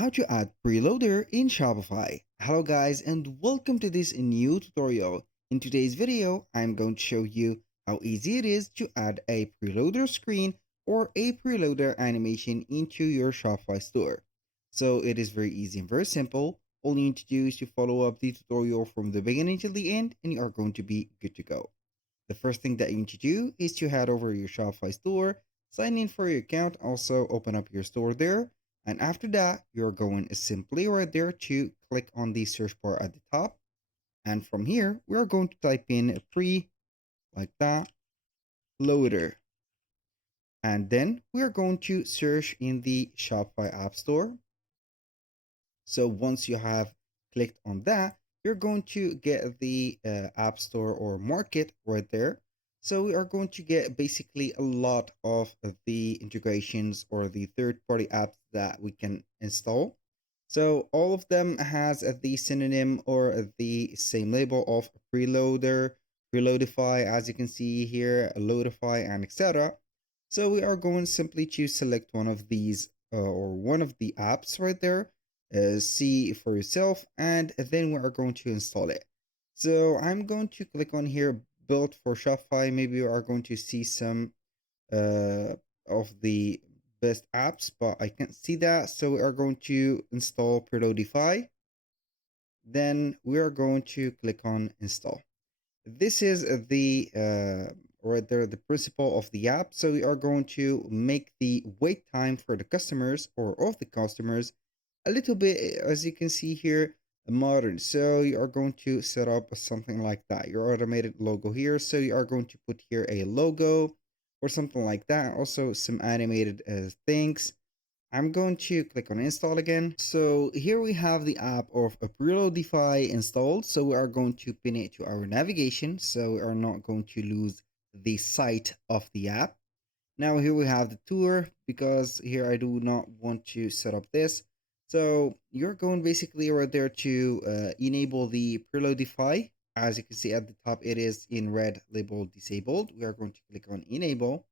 How to add preloader in Shopify. Hello guys and welcome to this new tutorial. In today's video, I'm going to show you how easy it is to add a preloader screen or a preloader animation into your Shopify store. So it is very easy and very simple. All you need to do is to follow up the tutorial from the beginning till the end and you are going to be good to go. The first thing that you need to do is to head over to your Shopify store, sign in for your account, also open up your store there. And after that, you're going simply right there to click on the search bar at the top. And from here, we're going to type in pre like that, loader. And then we're going to search in the Shopify App Store. So once you have clicked on that, you're going to get the App Store or Market right there. So we are going to get basically a lot of the integrations or the third-party apps that we can install. So all of them has the synonym or the same label of preloader, preloadify, as you can see here, loadify, and etc. So we are going simply to select one of these or one of the apps right there, see for yourself, and then we are going to install it. So I'm going to click on here, built for Shopify. Maybe you are going to see some uh, of the best apps, but I can't see that. So we are going to install Preloadify. Then we are going to click on install. This is the right there, the principle of the app. So we are going to make the wait time for the customers or of the customers a little bit, as you can see here, modern. So you are going to set up something like that, your automated logo here. So you are going to put here a logo or something like that. Also some animated things. I'm going to click on install again. So here we have the app of Preloadify installed. So we are going to pin it to our navigation. So we are not going to lose the site of the app. Now here we have the tour, because here I do not want to set up this. So you're going basically right there to enable the Preloadify. As you can see at the top, it is in red labeled disabled. We are going to click on enable.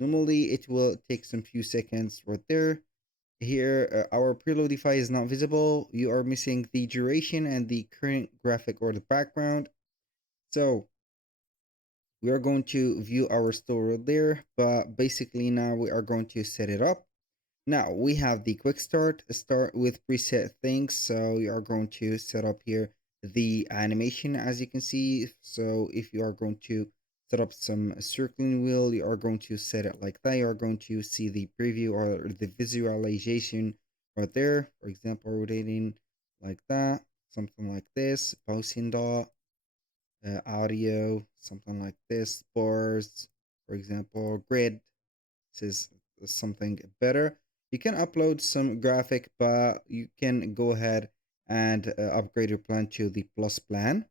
Normally it will take some few seconds right there. Here our Preloadify is not visible. You are missing the duration and the current graphic or the background. So we are going to view our store there, but basically now we are going to set it up. Now we have the quick start with preset things. So you are going to set up here the animation, as you can see. So if you are going to set up some circling wheel, you are going to set it like that. You are going to see the preview or the visualization right there. For example, rotating like that, something like this, Gaussian dot, audio, something like this, bars, for example, grid. This is something better. You can upload some graphic, but you can go ahead and upgrade your plan to the plus plan.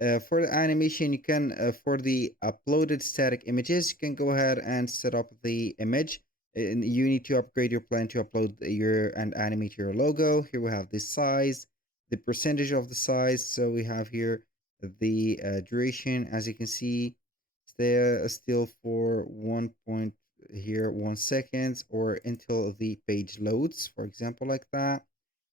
For the animation, you can, for the uploaded static images, you can go ahead and set up the image. And you need to upgrade your plan to upload your and animate your logo. Here we have the size, the percentage of the size. So we have here the duration, as you can see, stay still for 1 or until the page loads, for example, like that.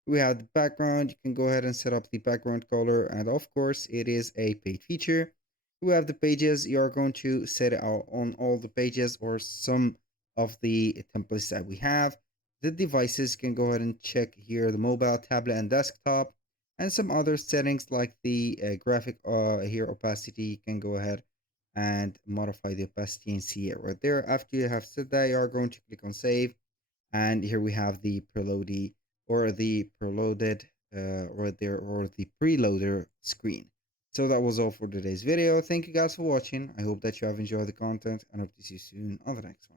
We have the background. You can go ahead and set up the background color, and of course it is a paid feature. We have the pages. You are going to set it out on all the pages or some of the templates that we have. The devices, can go ahead and check here the mobile, tablet, and desktop, and some other settings like the graphic here opacity. You can go ahead and modify the opacity and see it right there. After you have set that, you are going to click on save, and here we have the preloaded or the preloaded right there, or the preloader screen. So that was all for today's video. Thank you guys for watching. I hope that you have enjoyed the content and hope to see you soon on the next one.